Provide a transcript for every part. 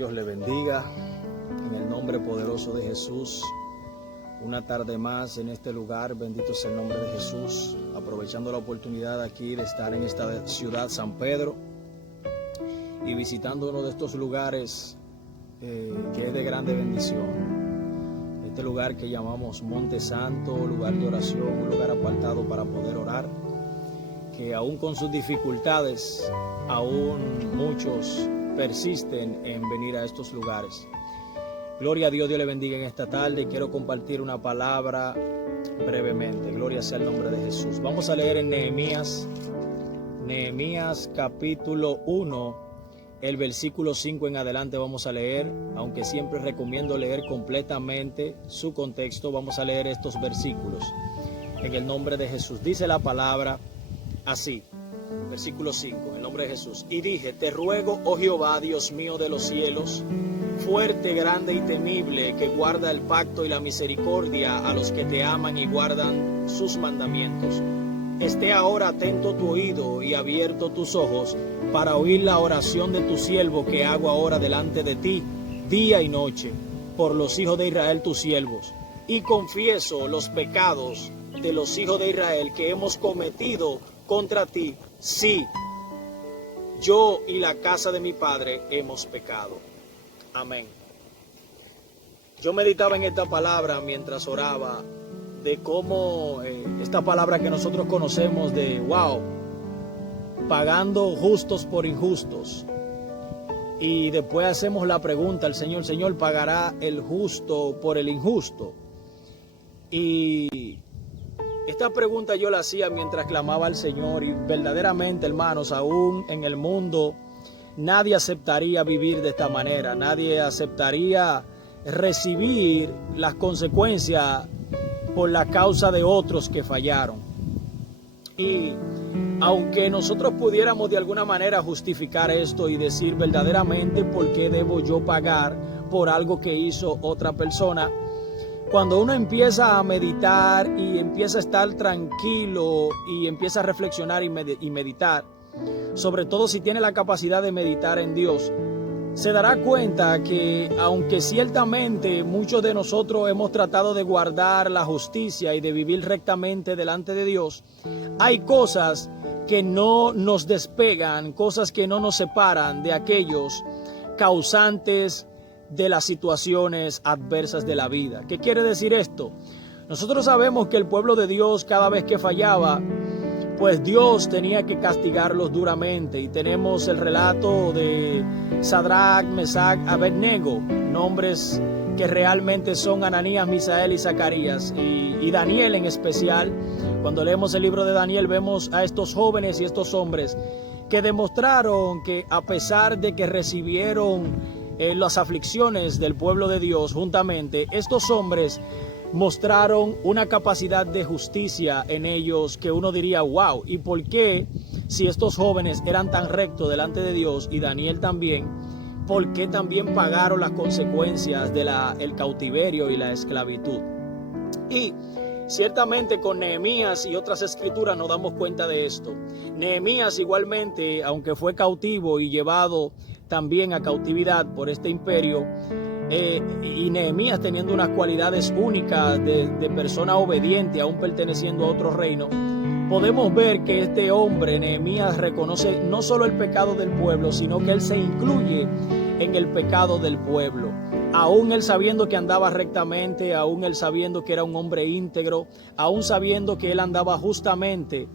Dios le bendiga en el nombre poderoso de Jesús. Una tarde más en este lugar, bendito sea el nombre de Jesús, aprovechando la oportunidad aquí de estar en esta ciudad San Pedro y visitando uno de estos lugares que es de grande bendición. Este lugar que llamamos Monte Santo, lugar de oración, un lugar apartado para poder orar, que aún con sus dificultades, aún muchos persisten en venir a estos lugares. Gloria a Dios, Dios le bendiga en esta tarde. Quiero compartir una palabra brevemente. Gloria sea el nombre de Jesús. Vamos a leer en Nehemías capítulo 1, el versículo 5 en adelante vamos a leer, aunque siempre recomiendo leer completamente su contexto. Vamos a leer estos versículos en el nombre de Jesús. Dice la palabra así, versículo 5, en el nombre de Jesús. Y dije, te ruego, oh Jehová, Dios mío de los cielos, fuerte, grande y temible, que guarda el pacto y la misericordia a los que te aman y guardan sus mandamientos. Esté ahora atento tu oído y abierto tus ojos para oír la oración de tu siervo que hago ahora delante de ti, día y noche, por los hijos de Israel tus siervos. Y confieso los pecados de los hijos de Israel que hemos cometido contra ti. Sí, yo y la casa de mi padre hemos pecado. Amén. Yo meditaba en esta palabra mientras oraba, de cómo esta palabra que nosotros conocemos de wow, pagando justos por injustos. Y después hacemos la pregunta al Señor, Señor, ¿pagará el justo por el injusto? Y esta pregunta yo la hacía mientras clamaba al Señor, y verdaderamente, hermanos, aún en el mundo nadie aceptaría vivir de esta manera, nadie aceptaría recibir las consecuencias por la causa de otros que fallaron. Y aunque nosotros pudiéramos de alguna manera justificar esto y decir verdaderamente por qué debo yo pagar por algo que hizo otra persona, cuando uno empieza a meditar y empieza a estar tranquilo y empieza a reflexionar y meditar, sobre todo si tiene la capacidad de meditar en Dios, se dará cuenta que aunque ciertamente muchos de nosotros hemos tratado de guardar la justicia y de vivir rectamente delante de Dios, hay cosas que no nos despegan, cosas que no nos separan de aquellos causantes de las situaciones adversas de la vida. ¿Qué quiere decir esto? Nosotros sabemos que el pueblo de Dios, cada vez que fallaba, pues Dios tenía que castigarlos duramente, y tenemos el relato de Sadrach, Mesach, Abednego, nombres que realmente son Ananías, Misael y Zacarías, y Daniel en especial. Cuando leemos el libro de Daniel vemos a estos jóvenes y estos hombres que demostraron que a pesar de que recibieron las aflicciones del pueblo de Dios juntamente, estos hombres mostraron una capacidad de justicia en ellos que uno diría, wow, ¿y por qué si estos jóvenes eran tan rectos delante de Dios y Daniel también, por qué también pagaron las consecuencias del cautiverio y la esclavitud? Y ciertamente con Nehemías y otras escrituras nos damos cuenta de esto. Nehemías igualmente, aunque fue cautivo y llevado también a cautividad por este imperio, y Nehemías teniendo unas cualidades únicas de persona obediente, aún perteneciendo a otro reino, podemos ver que este hombre, Nehemías, reconoce no solo el pecado del pueblo, sino que él se incluye en el pecado del pueblo. Aún él sabiendo que andaba rectamente, aún él sabiendo que era un hombre íntegro, aún sabiendo que él andaba justamente,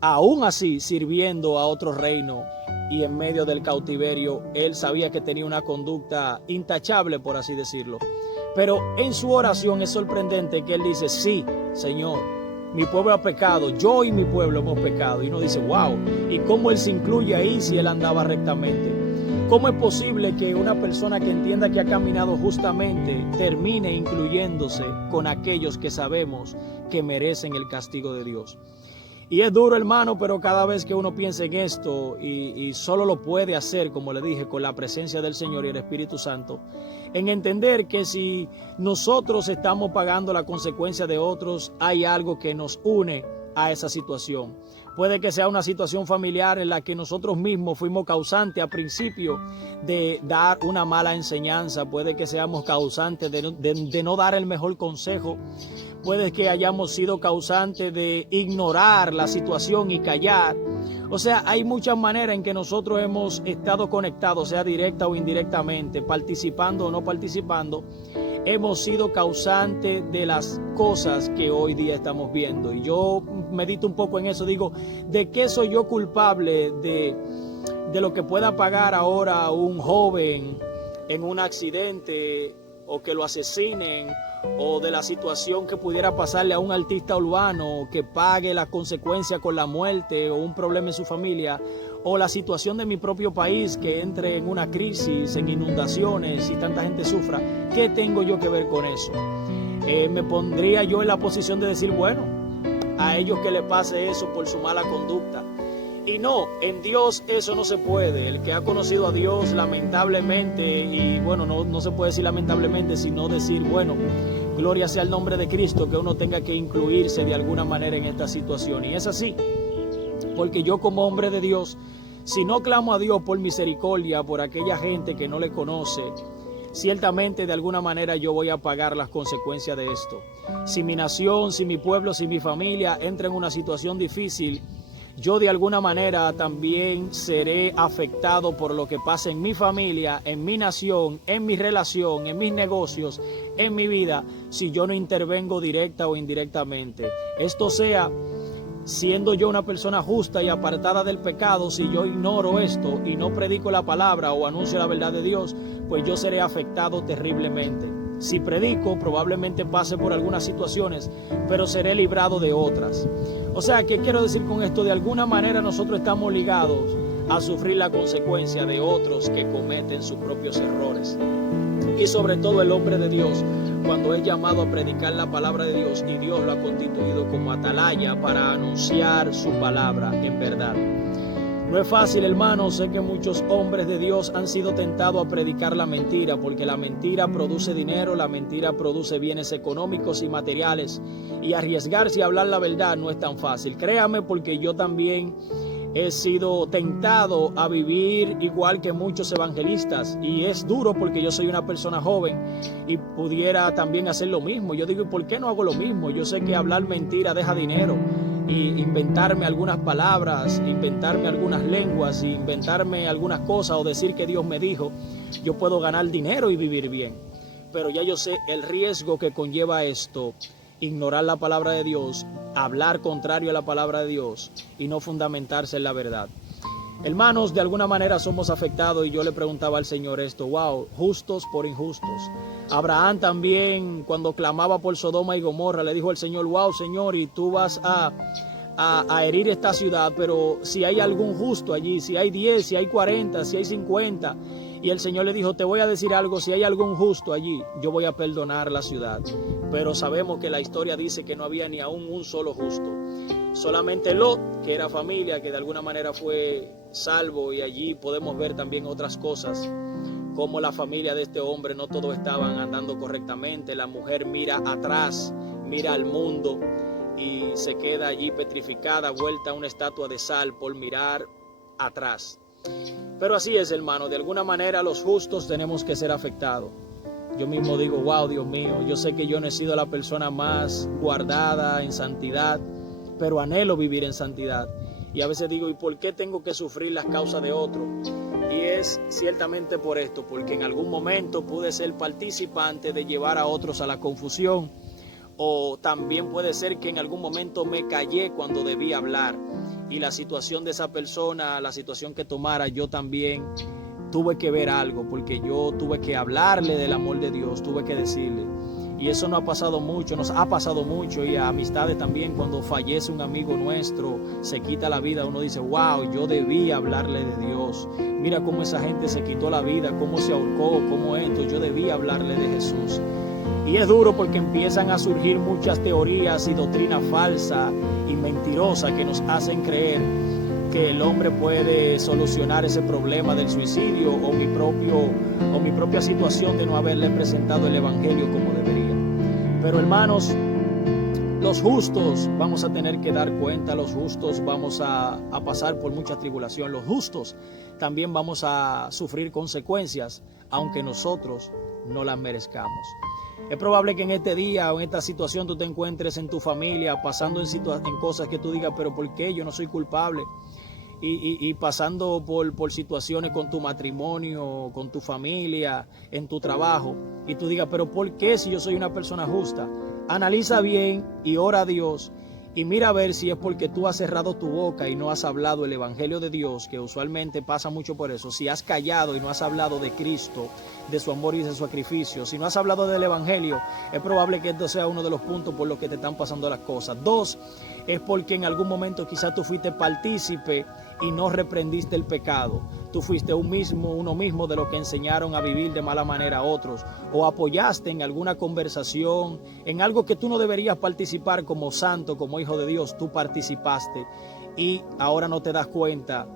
aún así sirviendo a otro reino, y en medio del cautiverio, él sabía que tenía una conducta intachable, por así decirlo. Pero en su oración es sorprendente que él dice, sí, Señor, mi pueblo ha pecado, yo y mi pueblo hemos pecado. Y uno dice, wow, ¿y cómo él se incluye ahí si él andaba rectamente? ¿Cómo es posible que una persona que entienda que ha caminado justamente termine incluyéndose con aquellos que sabemos que merecen el castigo de Dios? Y es duro, hermano, pero cada vez que uno piensa en esto, y solo lo puede hacer, como le dije, con la presencia del Señor y el Espíritu Santo, en entender que si nosotros estamos pagando la consecuencia de otros, hay algo que nos une a esa situación. Puede que sea una situación familiar en la que nosotros mismos fuimos causantes a principio de dar una mala enseñanza. Puede que seamos causantes de no dar el mejor consejo. Puede que hayamos sido causantes de ignorar la situación y callar. O sea, hay muchas maneras en que nosotros hemos estado conectados, sea directa o indirectamente, participando o no participando. Hemos sido causantes de las cosas que hoy día estamos viendo. Y yo medito un poco en eso, digo, ¿de qué soy yo culpable de lo que pueda pagar ahora un joven en un accidente o que lo asesinen, o de la situación que pudiera pasarle a un artista urbano que pague las consecuencias con la muerte o un problema en su familia, o la situación de mi propio país que entre en una crisis, en inundaciones y tanta gente sufra? ¿Qué tengo yo que ver con eso? Me pondría yo en la posición de decir, bueno, a ellos que le pase eso por su mala conducta. Y no, en Dios eso no se puede. El que ha conocido a Dios, lamentablemente, y bueno, no se puede decir lamentablemente, sino decir, bueno, gloria sea el nombre de Cristo, que uno tenga que incluirse de alguna manera en esta situación. Y es así, porque yo como hombre de Dios, si no clamo a Dios por misericordia por aquella gente que no le conoce, ciertamente de alguna manera yo voy a pagar las consecuencias de esto. Si mi nación, si mi pueblo, si mi familia entra en una situación difícil, yo de alguna manera también seré afectado por lo que pasa en mi familia, en mi nación, en mi relación, en mis negocios, en mi vida, si yo no intervengo directa o indirectamente. Esto sea, siendo yo una persona justa y apartada del pecado, si yo ignoro esto y no predico la palabra o anuncio la verdad de Dios, pues yo seré afectado terriblemente. Si predico, probablemente pase por algunas situaciones, pero seré librado de otras. O sea, ¿qué quiero decir con esto? De alguna manera nosotros estamos ligados a sufrir la consecuencia de otros que cometen sus propios errores. Y sobre todo el hombre de Dios, cuando es llamado a predicar la palabra de Dios y Dios lo ha constituido como atalaya para anunciar su palabra en verdad. No es fácil, hermano. Sé que muchos hombres de Dios han sido tentados a predicar la mentira, porque la mentira produce dinero, la mentira produce bienes económicos y materiales, y arriesgarse a hablar la verdad no es tan fácil. Créame, porque yo también he sido tentado a vivir igual que muchos evangelistas, y es duro porque yo soy una persona joven y pudiera también hacer lo mismo. Yo digo, ¿y por qué no hago lo mismo? Yo sé que hablar mentira deja dinero, y inventarme algunas palabras, inventarme algunas lenguas, inventarme algunas cosas o decir que Dios me dijo, yo puedo ganar dinero y vivir bien. Pero ya yo sé el riesgo que conlleva esto, ignorar la palabra de Dios, hablar contrario a la palabra de Dios y no fundamentarse en la verdad. Hermanos, de alguna manera somos afectados, y yo le preguntaba al Señor esto, wow, justos por injustos. Abraham también, cuando clamaba por Sodoma y Gomorra, le dijo al Señor, wow, Señor, y tú vas a herir esta ciudad, pero si hay algún justo allí, si hay 10, si hay 40, si hay 50, y el Señor le dijo, te voy a decir algo, si hay algún justo allí, yo voy a perdonar la ciudad. Pero sabemos que la historia dice que no había ni aún un solo justo. Solamente Lot, que era familia, que de alguna manera fue salvo, y allí podemos ver también otras cosas, como la familia de este hombre no todos estaban andando correctamente. La mujer mira atrás, mira al mundo y se queda allí petrificada, vuelta a una estatua de sal por mirar atrás. Pero así es, hermano, de alguna manera los justos tenemos que ser afectados. Yo mismo digo, wow, Dios mío, yo sé que yo no he sido la persona más guardada en santidad, pero anhelo vivir en santidad. Y a veces digo, ¿y por qué tengo que sufrir las causas de otro? Y es ciertamente por esto, porque en algún momento pude ser participante de llevar a otros a la confusión, o también puede ser que en algún momento me callé cuando debí hablar, y la situación de esa persona, la situación que tomara, yo también tuve que ver algo, porque yo tuve que hablarle del amor de Dios, tuve que decirle. Y eso no ha pasado mucho, nos ha pasado mucho, y a amistades también, cuando fallece un amigo nuestro, se quita la vida, uno dice, wow, yo debí hablarle de Dios. Mira cómo esa gente se quitó la vida, cómo se ahorcó, cómo esto, yo debí hablarle de Jesús. Y es duro porque empiezan a surgir muchas teorías y doctrinas falsas y mentirosas que nos hacen creer que el hombre puede solucionar ese problema del suicidio o mi propia situación de no haberle presentado el evangelio como debería. Pero hermanos, Los justos vamos a tener que dar cuenta, los justos vamos a pasar por mucha tribulación, los justos también vamos a sufrir consecuencias, aunque nosotros no las merezcamos. Es probable que en este día o en esta situación tú te encuentres en tu familia pasando en cosas que tú digas, pero ¿por qué? Yo no soy culpable. Y pasando por situaciones con tu matrimonio, con tu familia, en tu trabajo, y tú digas, pero ¿por qué si yo soy una persona justa? Analiza bien y ora a Dios y mira a ver si es porque tú has cerrado tu boca y no has hablado el evangelio de Dios, que usualmente pasa mucho por eso. Si has callado y no has hablado de Cristo, de su amor y de su sacrificio, si no has hablado del evangelio, es probable que esto sea uno de los puntos por los que te están pasando las cosas. 2, es porque en algún momento quizás tú fuiste partícipe y no reprendiste el pecado. Tú fuiste uno mismo de los que enseñaron a vivir de mala manera a otros, o apoyaste en alguna conversación, en algo que tú no deberías participar como santo, como hijo de Dios. Tú participaste y ahora no te das cuenta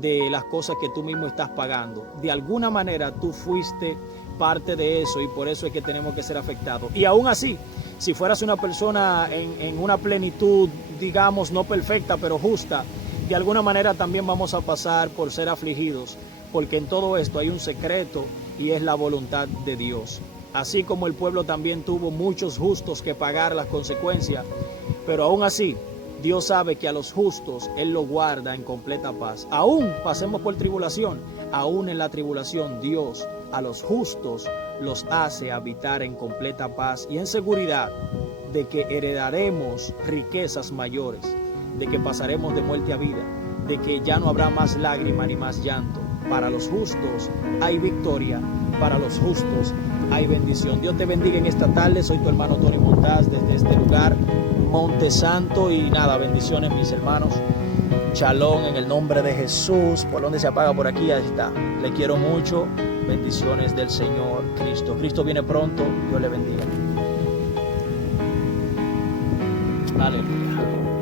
de las cosas que tú mismo estás pagando. De alguna manera tú fuiste parte de eso y por eso es que tenemos que ser afectados. Y aún así, si fueras una persona en una plenitud, digamos, no perfecta, pero justa, de alguna manera también vamos a pasar por ser afligidos, porque en todo esto hay un secreto y es la voluntad de Dios. Así como el pueblo también tuvo muchos justos que pagar las consecuencias, pero aún así Dios sabe que a los justos Él los guarda en completa paz. Aún pasemos por tribulación, aún en la tribulación Dios a los justos los hace habitar en completa paz y en seguridad de que heredaremos riquezas mayores, de que pasaremos de muerte a vida, de que ya no habrá más lágrima ni más llanto. Para los justos hay victoria, para los justos hay bendición. Dios te bendiga en esta tarde. Soy tu hermano Tony Montaz desde este lugar, Monte Santo, y nada, bendiciones mis hermanos. Shalom en el nombre de Jesús. ¿Por dónde se apaga? Por aquí, ahí está. Le quiero mucho. Bendiciones del Señor Cristo. Cristo viene pronto. Dios le bendiga. Aleluya.